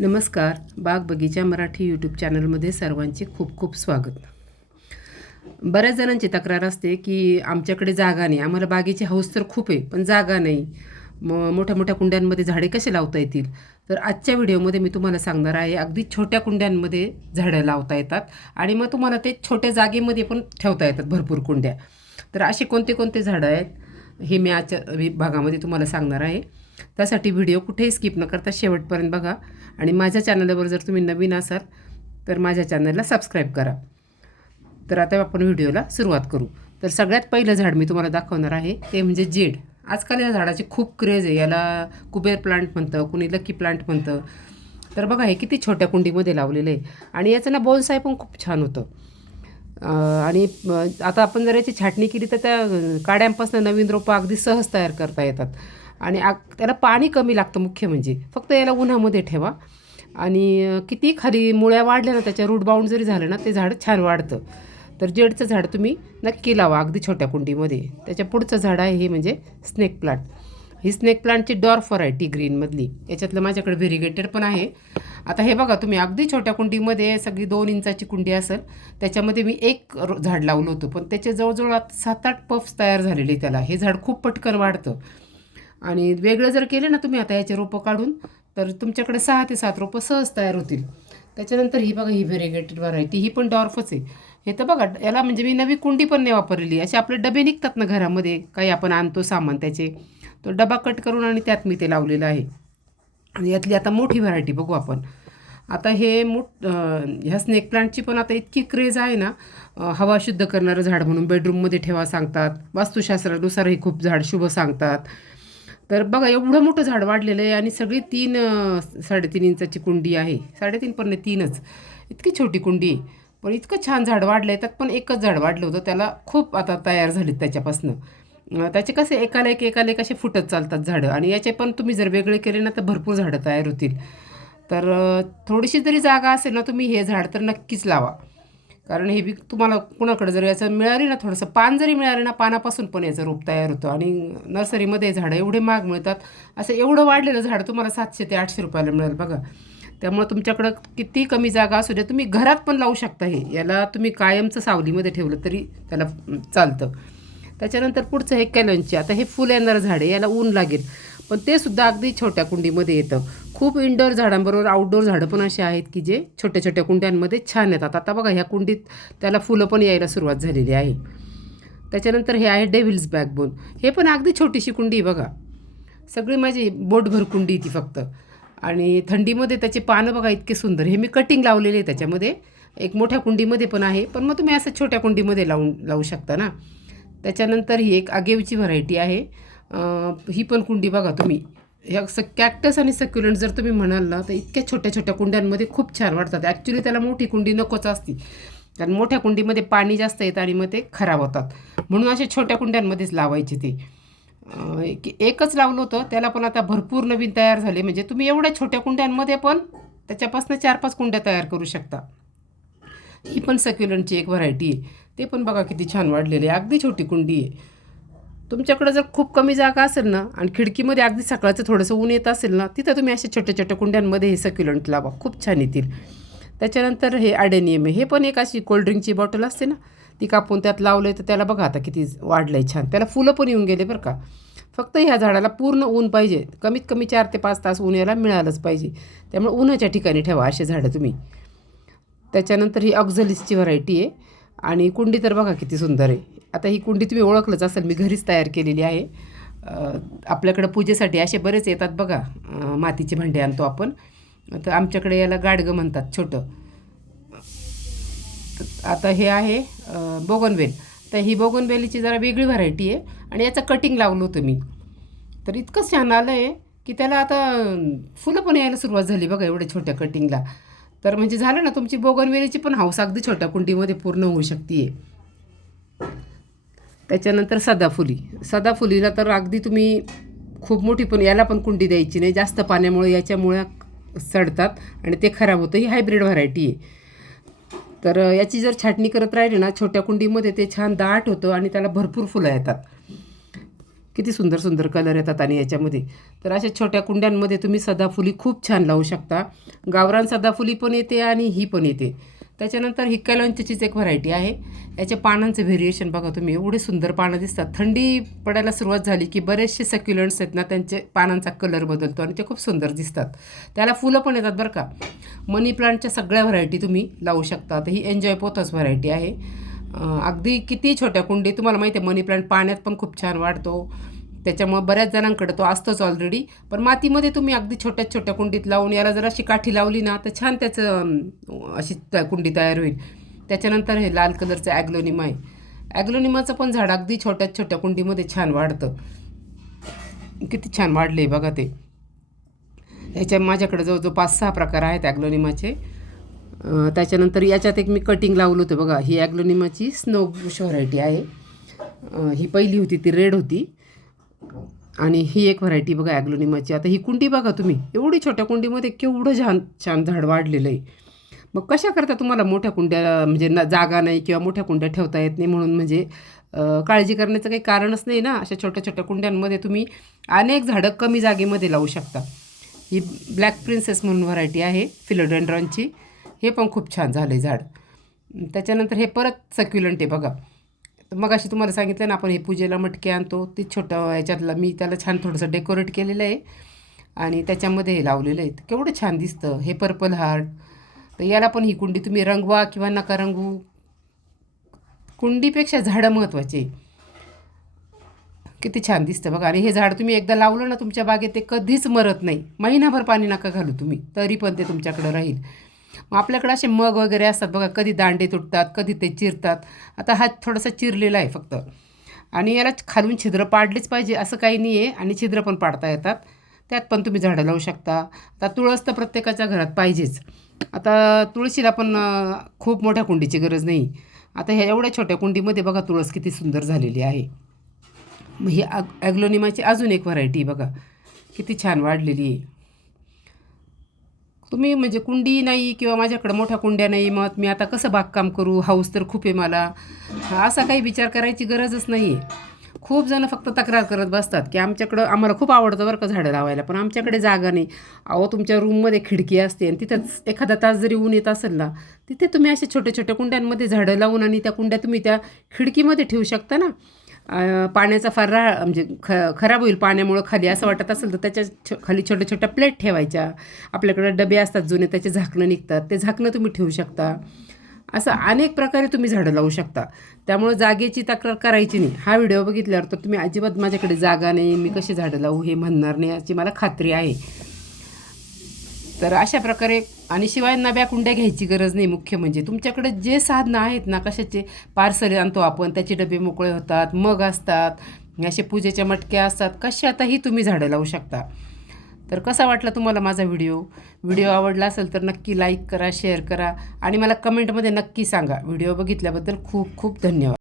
नमस्कार. बाग बगीचा मराठी यूट्यूब चॅनलमध्ये सर्वांचे खूप खूप स्वागत. बऱ्याच जणांची तक्रार असते की आमच्याकडे जागा नाही. आम्हाला बागेची हौस तर खूप आहे पण जागा नाही. मग मोठ्या मोठ्या कुंड्यांमध्ये झाडे कसे लावता येतील? तर आजच्या व्हिडिओमध्ये मी तुम्हाला सांगणार आहे अगदी छोट्या कुंड्यांमध्ये झाडं लावता येतात आणि मग तुम्हाला ते छोट्या जागेमध्ये पण ठेवता येतात भरपूर कुंड्या. तर असे कोणते कोणते झाडं आहेत हे मी आजच्या भागामध्ये तुम्हाला सांगणार आहे. त्यासाठी व्हिडिओ कुठेही स्किप न करता शेवटपर्यंत बघा. आणि माझ्या चॅनलवर जर तुम्ही नवीन असाल तर माझ्या चॅनलला सबस्क्राईब करा. तर आता आपण व्हिडिओला सुरुवात करू. तर सगळ्यात पहिलं झाड मी तुम्हाला दाखवणार आहे ते म्हणजे जेड. आजकाल या झाडाची खूप क्रेज आहे. याला कुबेर प्लांट म्हणतं कुणी लकी प्लांट म्हणतं. तर बघा हे किती छोट्या कुंडीमध्ये लावलेलं आहे. आणि याचं ना बोनसाय पण खूप छान होतं. आणि आता आपण जर याची छाटणी केली तर त्या काड्यांपासून नवीन रोपं अगदी सहज तयार करता येतात. आणि आग त्याला पाणी कमी लागतं मुख्य म्हणजे. फक्त याला उन्हामध्ये ठेवा. आणि किती खाली मुळ्या वाढल्या ना त्याच्या रूट बाउंड जरी झालं ना ते झाड छान वाढतं. तर जेडचं झाड तुम्ही नक्की लावा अगदी छोट्या कुंडीमध्ये. त्याच्या पुढचं झाड आहे हे म्हणजे स्नेक प्लांट ही स्नेक प्लांटची डॉर्फ व्हरायटी ग्रीनमधली याच्यातलं माझ्याकडे व्हेरिगेटेड पण आहे. आता हे बघा तुम्ही अगदी छोट्या कुंडीमध्ये सगळी दोन इंचाची कुंडी असेल त्याच्यामध्ये मी एक झाड लावलं होतं. पण त्याचे जवळजवळ सात आठ पफ्स तयार झालेले त्याला. हे झाड खूप पटकन वाढतं. आणि वेगळं जर केले ना तुम्ही आता याचे रोपं काढून तर तुमच्याकडे सहा ते सात रोपं सहज तयार होतील. त्याच्यानंतर ही बघा ही व्हेरिगेटेड व्हरायटी ही पण डॉर्फच आहे. हे तर बघा याला म्हणजे मी नवी कुंडी पण नाही वापरलेली असे आपले डबे निघतात ना घरामध्ये काही आपण आणतो सामान त्याचे तो डबा कट करून आणि त्यात मी ते लावलेलं आहे. आणि यातली आता मोठी व्हरायटी बघू आपण. आता हे मोठ ह्या स्नेक प्लांटची पण आता इतकी क्रेज आहे ना हवा शुद्ध करणारं झाड म्हणून बेडरूममध्ये ठेवा सांगतात. वास्तुशास्त्रानुसारही खूप झाड शुभ सांगतात. तर बघा एवढं मोठं झाड वाढलेलं आहे आणि सगळी तीन साडेतीन इंचाची कुंडी आहे. साडेतीन पण नाही तीनच. इतकी छोटी कुंडी आहे. पण इतकं छान झाड वाढलं आहे त्यात पण एकच झाड वाढलं होतं. त्याला खूप आता तयार झालीत त्याच्यापासनं. त्याचे कसे एकाला एक एकाला एक असे फुटत चालतात झाडं. आणि याचे पण तुम्ही जर वेगळे केले ना तर भरपूर झाडं तयार होतील. तर थोडीशी जरी जागा असेल ना तुम्ही हे झाड तर नक्कीच लावा. कारण हे बी तुम्हाला कुणाकडे जर याचं मिळाली ना थोडंसं पान जरी मिळाले ना पानापासून पण याचं रोप तयार होतं. आणि नर्सरीमध्ये झाडं एवढे महाग मिळतात. असं एवढं वाढलेलं झाड तुम्हाला सातशे ते आठशे रुपयाला मिळेल बघा. त्यामुळे तुमच्याकडं किती कमी जागा असू द्या तुम्ही घरात पण लावू शकता हे. याला तुम्ही कायमचं सावलीमध्ये ठेवलं तरी त्याला चालतं. त्याच्यानंतर पुढचं हे कॅलनची आता हे फुल येणारं झाड आहे याला ऊन लागेल. पण ते सुद्धा अगदी छोट्या कुंडीमध्ये येतं. खूप इनडोअर झाडांबरोबर आउटडोर झाडं पण असे आहेत की जे छोट्या छोट्या कुंड्यांमध्ये छान येतात. आता बघा ह्या कुंडीत त्याला फुलं पण यायला सुरुवात झालेली आहे. त्याच्यानंतर हे आहे डेव्हिल्स बॅकबोन हे पण अगदी छोटीशी कुंडी बघा. सगळी माझी बोटभर कुंडी ती फक्त. आणि थंडीमध्ये त्याचे पानं बघा इतके सुंदर. हे मी कटिंग लावलेले आहे त्याच्यामध्ये. एक मोठ्या कुंडीमध्ये पण आहे. पण मग तुम्ही असं छोट्या कुंडीमध्ये लावून लावू शकता ना. त्याच्यानंतर ही एक आगेवची व्हरायटी आहे. ही पण कुंडी बघा तुम्ही. ह्या स कॅक्टस आणि सक्युलंट जर तुम्ही म्हणाल ना तर इतक्या छोट्या छोट्या कुंड्यांमध्ये खूप छान वाटतात ॲक्च्युली त्याला मोठी कुंडी नकोच असती. कारण मोठ्या कुंडीमध्ये पाणी जास्त येतं आणि मग ते खराब होतात. म्हणून असे छोट्या कुंड्यांमध्येच लावायचे ते. एकच लावलं होतं त्याला पण आता भरपूर नवीन तयार झाले. म्हणजे तुम्ही एवढ्या छोट्या कुंड्यांमध्ये पण त्याच्यापासून चार पाच कुंड्या तयार करू शकता. ही पण सक्युलंटची एक व्हरायटी आहे. ते पण बघा किती छान वाढलेली आहे. अगदी छोटी कुंडी आहे. तुमच्याकडं जर खूप कमी जागा असेल ना आणि खिडकीमध्ये अगदी सकाळचं थोडंसं ऊन येत असेल ना तिथं तुम्ही अशा छोट्या छोट्या कुंड्यांमध्ये हे सक्युलंट लावा. खूप छान येतील. त्याच्यानंतर हे अडेनियम आहे. हे पण एक अशी कोल्ड्रिंकची बॉटल असते ना ती कापून त्यात लावलं तर त्याला बघा आता किती वाढलं आहे छान. त्याला फुलं पण येऊन गेले बरं का. फक्त ह्या झाडाला पूर्ण ऊन पाहिजे. कमीत कमी चार ते पाच तास ऊन याला मिळालंच पाहिजे. त्यामुळे उन्हाच्या ठिकाणी ठेवा असे झाडं तुम्ही. त्याच्यानंतर ही ऑक्झलिसची व्हरायटी आहे. आणि कुंडी तर बघा किती सुंदर आहे. आता ही कुंडी तुम्ही ओळखलंच असेल मी घरीच तयार केलेली आहे. आपल्याकडं पूजेसाठी असे बरेच येतात बघा मातीचे भांडे आणतो आपण. तर आमच्याकडे याला गाडगं म्हणतात छोटं. तर आता हे आहे बोगनवेल. तर ही बोगनवेलीची जरा वेगळी व्हरायटी आहे आणि याचं कटिंग लावलं होतं मी. तर इतकं छान आलं आहे की त्याला आता फुलं पण यायला सुरुवात झाली बघा एवढ्या छोट्या कटिंगला तर म्हणजे झालं ना तुमची बोगनवेलीची पण हाऊस अगदी छोट्या कुंडीमध्ये पूर्ण होऊ शकते त्याच्यानंतर सदाफुली. सदाफुलीला तर अगदी तुम्ही खूप मोठी पण याला पण कुंडी द्यायची नाही. जास्त पाण्यामुळे याच्यामुळे सडतात आणि ते खराब होतं. ही हायब्रिड व्हरायटी आहे. तर याची जर छाटणी करत राहिली ना छोट्या कुंडीमध्ये ते छान दाट होतं आणि त्याला भरपूर फुलं येतात. किती सुंदर सुंदर कलर येतात आणि याच्यामध्ये. तर अशा छोट्या कुंड्यांमध्ये तुम्ही सदाफुली खूप छान लावू शकता. गावरान सदाफुली पण येते आणि ही पण येते. त्याच्यानंतर ही कॅलॉन्चीच एक व्हरायटी आहे. याच्या पानांचं व्हेरिएशन बघा तुम्ही एवढे सुंदर पानं दिसतात. थंडी पडायला सुरुवात झाली की बरेचसे सक्युलंट्स आहेत ना त्यांचे पानांचा कलर बदलतो आणि ते खूप सुंदर दिसतात. त्याला फुलं पण येतात बरं का. मनी प्लांटच्या सगळ्या व्हरायटी तुम्ही लावू शकतात. ही एन्जॉय पोथस व्हरायटी आहे. अगदी किती छोट्या कुंडी तुम्हाला माहिती आहे मनी प्लांट पाण्यात पण खूप छान वाढतो. त्याच्यामुळे बऱ्याच जणांकडे तो असतोच ऑलरेडी पण मातीमध्ये तुम्ही अगदी छोट्या छोट्या कुंडीत लावून याला जर अशी काठी लावली ना तर छान त्याचं अशी त- कुंडी तयार होईल. त्याच्यानंतर हे लाल कलरचं ॲग्लोनिमा आहे. ॲग्लोनिमाचं पण झाड अगदी छोट्या छोट्या कुंडीमध्ये छान वाढतं. किती छान वाढले बघा ते. ह्याच्या माझ्याकडे जवळजवळ पाच सहा प्रकार आहेत ॲग्लोनिमाचे. त्याच्यानंतर याच्यात एक मी कटिंग लावलं होतं बघा. ही ॲग्लोनिमाची स्नो व्हरायटी आहे. ही पहिली होती ती रेड होती. आणि ही एक व्हरायटी बघा ॲग्लोनिमाची आता ही कुंडी बघा तुम्ही. एवढी छोट्या कुंडीमध्ये केवढं छान छान झाड वाढलेलं आहे. मग कशा करता तुम्हाला मोठ्या कुंड्या म्हणजे ना जागा नाही किंवा मोठ्या कुंड्या ठेवता येत नाही म्हणून म्हणजे काळजी करण्याचं काही कारणच नाही ना? अशा छोट्या छोट्या कुंड्यांमध्ये तुम्ही अनेक झाडं कमी जागेमध्ये लावू शकता. ही ब्लॅक प्रिन्सेस म्हणून व्हरायटी आहे फिलोडेंड्रॉनची हे पण खूप छान झालं आहे झाड. त्याच्यानंतर हे परत सक्युलंट आहे बघा. तर मग अशी तुम्हाला सांगितलं ना आपण हे पूजेला मटके आणतो. ते छोटं याच्यातलं मी त्याला छान थोडंसं डेकोरेट केलेलं आहे. आणि त्याच्यामध्ये हे लावलेलं आहे. केवढं छान दिसतं. हे पर्पल हार्ट. तर याला पण ही कुंडी तुम्ही रंगवा किंवा नका रंगू कुंडीपेक्षा झाडं महत्त्वाचे किती छान दिसतं बघा. आणि हे झाड तुम्ही एकदा लावलं ना तुमच्या बागेत ते कधीच मरत नाही. महिनाभर पाणी नका घालू तुम्ही. तरी पण ते तुमच्याकडं राहील. मग आपल्याकडे असे मग वगैरे असतात बघा कधी दांडे तुटतात कधी ते चिरतात. आता हा थोडासा चिरलेला आहे फक्त. आणि याला खालून छिद्र पाडलेच पाहिजे असं काही नाही आहे आणि छिद्र पण पाडता येतात. त्यात पण तुम्ही झाडं लावू शकता. आता तुळस तर प्रत्येकाच्या घरात पाहिजेच. आता तुळशीला पण खूप मोठ्या कुंडीची गरज नाही. आता ह्या एवढ्या छोट्या कुंडीमध्ये बघा तुळस किती सुंदर झालेली आहे. मग ही ॲग्लोनिमाची अजून एक व्हरायटी बघा. किती छान वाढलेली आहे. तुम्ही म्हणजे कुंडी नाही किंवा माझ्याकडं मोठ्या कुंड्या नाही मग मी आता कसं बागकाम करू? हाऊस तर खूप आहे मला. असा काही विचार करायची गरजच नाही आहे खूप जण फक्त तक्रार करत बसतात की आमच्याकडं आम्हाला खूप आवडतं बरं का झाडं लावायला पण आमच्याकडे जागा नाही. अहो तुमच्या रूममध्ये खिडकी असते आणि तिथंच एखादा तास जरी ऊन येत असेल ना तिथे तुम्ही अशा छोट्या छोट्या कुंड्यांमध्ये झाडं लावून आणि त्या कुंड्या तुम्ही त्या खिडकीमध्ये ठेवू शकता ना? पाण्याचा फार म्हणजे ख खराब होईल पाण्यामुळं खाली असं वाटत असेल तर त्याच्या छो खाली छोट्या छोट्या प्लेट ठेवायच्या. आपल्याकडे डबे असतात जुने त्याचे झाकणं निघतात. ते झाकणं तुम्ही ठेवू शकता. असं अनेक प्रकारे तुम्ही झाडं लावू शकता. त्यामुळं जागेची तक्रार करायची नाही. हा व्हिडिओ बघितल्यावर तर तुम्ही अजिबात माझ्याकडे जागा नाही मी कशी झाडं लावू हे म्हणणार नाही याची मला खात्री आहे. तर अशा प्रकारे आणि शिवाय नव्या कुंड्या घ्यायची गरज नाही मुख्य म्हणजे. तुमच्याकडे जे साधनं आहेत ना कशाचे? पार्सल आणतो आपण त्याचे डबे मोकळे होतात मग असतात असे पूजेच्या मटक्या असतात कशातही तुम्ही झाडं लावू शकता. तर कसा वाटला तुम्हाला माझा व्हिडिओ? व्हिडिओ आवडला असेल तर नक्की लाईक करा शेअर करा आणि मला कमेंटमध्ये नक्की सांगा. व्हिडिओ बघितल्याबद्दल खूप खूप धन्यवाद.